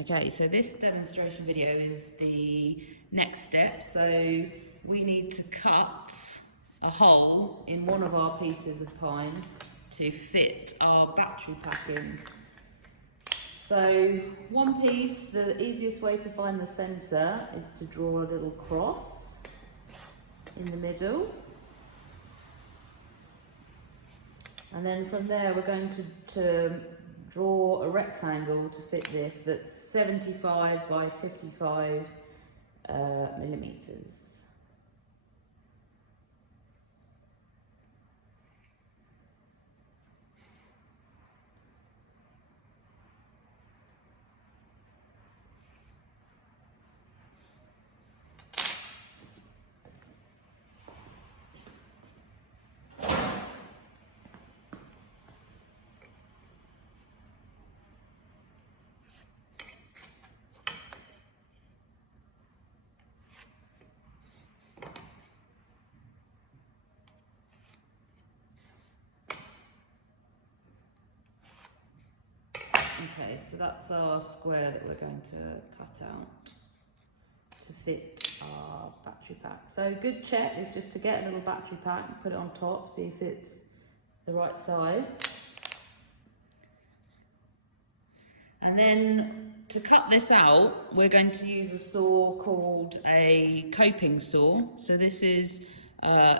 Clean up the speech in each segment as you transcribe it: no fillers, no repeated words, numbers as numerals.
Okay, so this demonstration video is the next step. So we need to cut a hole in one of our pieces of pine to fit our battery pack in. So one piece, the easiest way to find the centre is to draw a little cross in the middle. And then from there we're going to draw a rectangle to fit this that's 75 by 55 millimetres. Okay, so that's our square that we're going to cut out to fit our battery pack. So a good check is just to get a little battery pack, put it on top, see if it's the right size. And then to cut this out, we're going to use a saw called a coping saw. So this is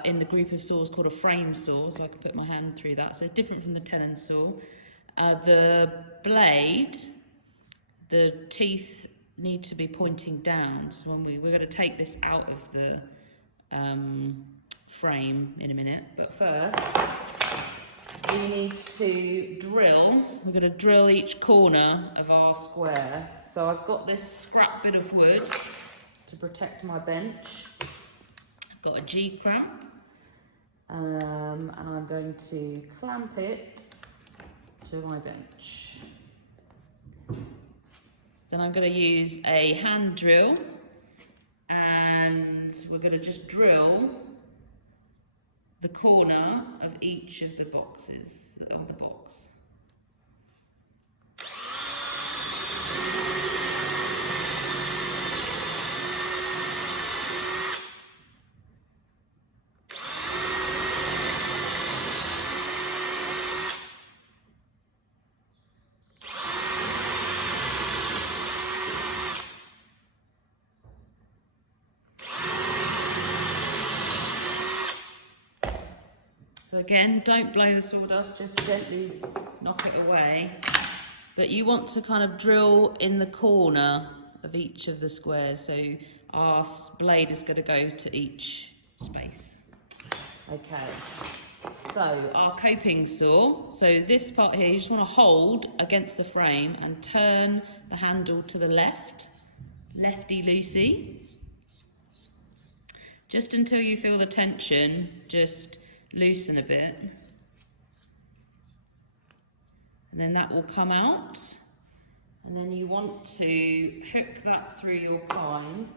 in the group of saws called a frame saw, so I can put my hand through that. So it's different from the tenon saw. The blade, the teeth need to be pointing down. So when we're going to take this out of the frame in a minute. But first, we need to drill. We're going to drill each corner of our square. So I've got this scrap bit of wood to protect my bench. I've got a g-cramp, and I'm going to clamp it to my bench. Then I'm going to use a hand drill, and we're going to just drill the corner of each of the boxes on the box. So again, don't blow the sawdust, just gently knock it away. But you want to kind of drill in the corner of each of the squares, so our blade is going to go to each space. Okay, so our coping saw. So this part here, you just want to hold against the frame and turn the handle to the left, lefty-loosey. Just until you feel the tension, just loosen a bit, and then that will come out, and then you want to hook that through your pine,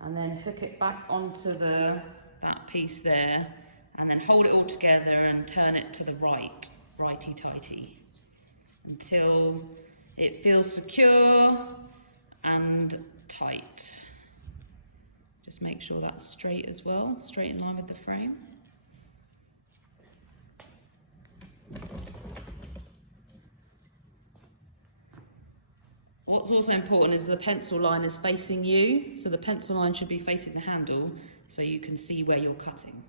and then hook it back onto that piece there, and then hold it all together and turn it to the right, righty-tighty, until it feels secure and tight. Just make sure that's straight as well, straight in line with the frame. What's also important is the pencil line is facing you, so the pencil line should be facing the handle so you can see where you're cutting.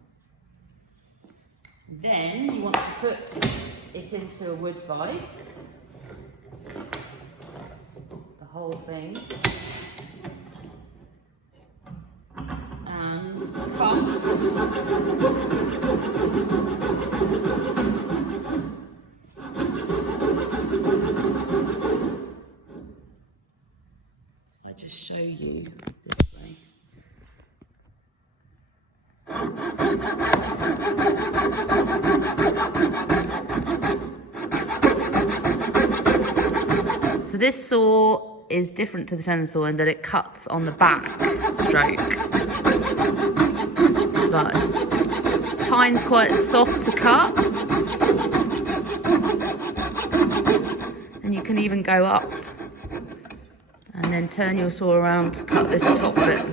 Then you want to put it into a wood vise, the whole thing. I just show you this way. So this saw is different to the tenon saw in that it cuts on the back stroke. But pine's quite soft to cut, And you can even go up and then turn your saw around to cut this top bit.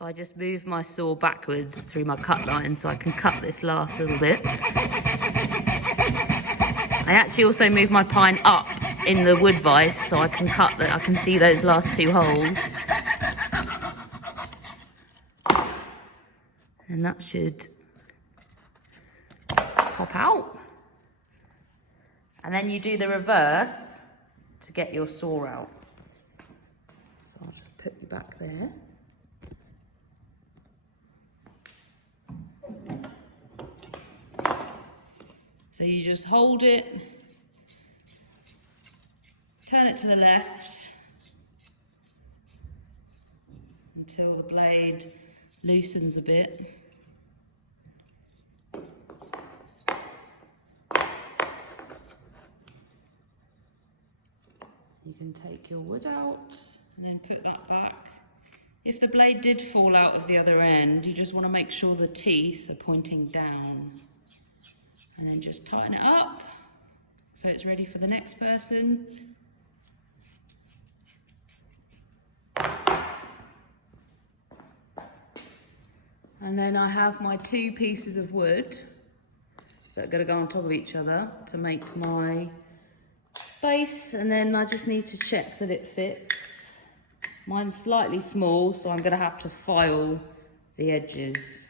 So I just move my saw backwards through my cut line so I can cut this last little bit. I actually also move my pine up in the wood vise so I can cut that. I can see those last two holes. And that should pop out. And then you do the reverse to get your saw out. So I'll just put you back there. So you just hold it, turn it to the left until the blade loosens a bit. You can take your wood out and then put that back. If the blade did fall out of the other end, you just want to make sure the teeth are pointing down. And then just tighten it up so it's ready for the next person. And then I have my two pieces of wood that are going to go on top of each other to make my base, and then I just need to check that it fits. Mine's slightly small, so I'm going to have to file the edges.